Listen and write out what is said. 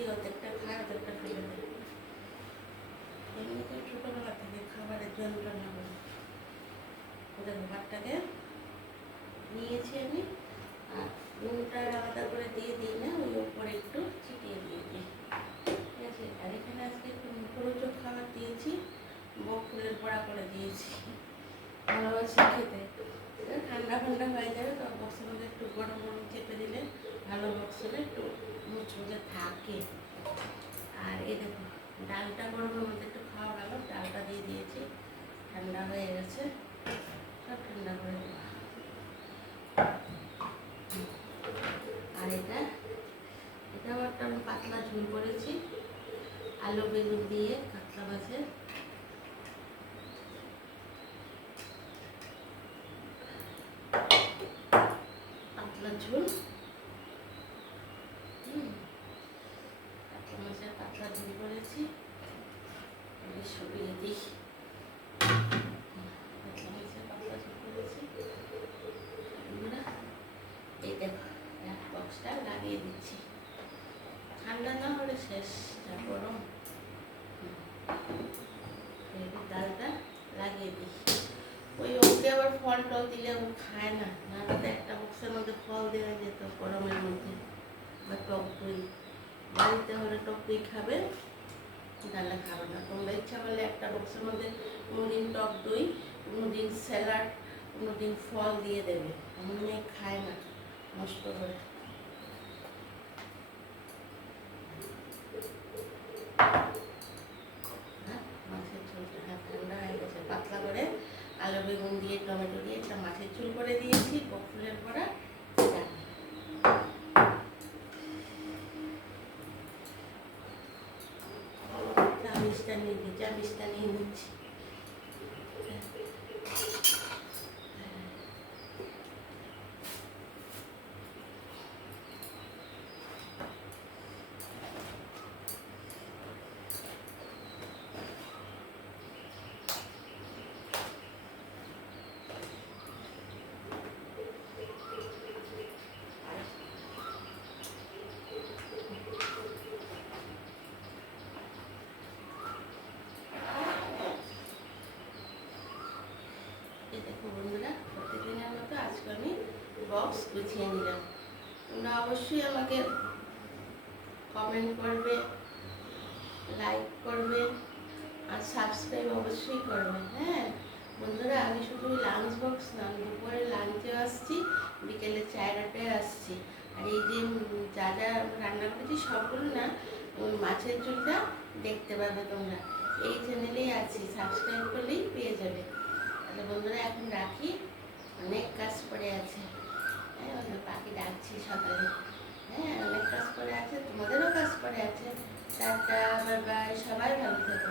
দিই, অর্ধেকটা খায়, অর্ধেকটা ফেলে দেয়। এমনিতে ছোটোবেলা থেকে খাবারের যন্ত্রণা হয়। ওদের ভাতটাকে নিয়েছি আমি, আর নুনটা আলাদা করে দিয়ে দিই না, ওই ওপরে একটু ছিটিয়ে দিয়ে দিই, ঠিক আছে। আর এখানে আজকে একটু মুখরোচক খাবার দিয়েছি, বক ফুলের বড়া করে দিয়েছি, ভালোবাসি খেতে। ঠান্ডা ঠান্ডা হয়ে যাবে, তো বক্সের মধ্যে একটু গরম গরম চেপে দিলে ভালো, বক্সে একটু মুচমুচে থাকে। আর এই দেখো ডালটা গরমের মধ্যে একটু খাওয়া গেল, ডালটা দিয়ে দিয়েছি, ঠান্ডা হয়ে গেছে, সব ঠান্ডা করে দেবো। আর এটাও একটা আমি পাতলা ঝোল করেছি, আলু বেগুন দিয়ে কাতলা মাছের পাতলা ঝোল। কাতলা মাছের পাতলা ঝোল করেছি, সরিয়ে দিই। কাতলা মাছের পাতলা ঝোল করেছি। এই দেখো বক্সটা লাগিয়ে দিচ্ছি, ঠান্ডা না হলে শেষ, যা গরম। ডালটা লাগিয়ে দিই। ওই ওকে আবার ফল টল দিলে ও খায় না, নাহলে তো একটা বক্সের মধ্যে ফল দেওয়া যেত গরমের মধ্যে, বা টক দই। বাড়িতে হলে টক দই খাবে, ডালে খাবে না। তোমরা ইচ্ছা করলে একটা বক্সের মধ্যে কোনোদিন টক দই, কোনোদিন স্যালাড, কোনোদিন ফল দিয়ে দেবে। আমার মেয়ে খায় না, নষ্ট করে। মাছের ঝোলটা ঠান্ডা হয়ে গেছে, পাতলা করে আলু বেগুন দিয়ে টমেটো দিয়ে একটা মাছের ঝোল করে দিয়েছি, বক ফুলের বড়া। চামিচটা নিয়ে নিচ্ছি। দেখো বন্ধুরা, প্রতিদিনের মতো আজকে আমি বক্স গুছিয়ে নিলাম। তোমরা অবশ্যই আমাকে কমেন্ট করবে, লাইক করবে, আর সাবস্ক্রাইব অবশ্যই করবে। হ্যাঁ বন্ধুরা, আমি শুধু লাঞ্চ বক্স না, আমি দুপুরে লাঞ্চে আসছি, বিকেলে 4টায় আসছি। আর এই যে যা যা রান্না করেছি সবগুলো না, ওই মাছের ঝোলটা দেখতে পাবে তোমরা, এই চ্যানেলেই আছি, সাবস্ক্রাইব করলেই পেয়ে যাবে। তাহলে বন্ধুরা এখন রাখি, অনেক কাজ পড়ে আছে। হ্যাঁ পাখি ডাকছি সকালে, হ্যাঁ অনেক কাজ পড়ে আছে, তোমাদেরও কাজ পড়ে আছে। টাটা, বাই বাই, সবাই ভালো থেকো।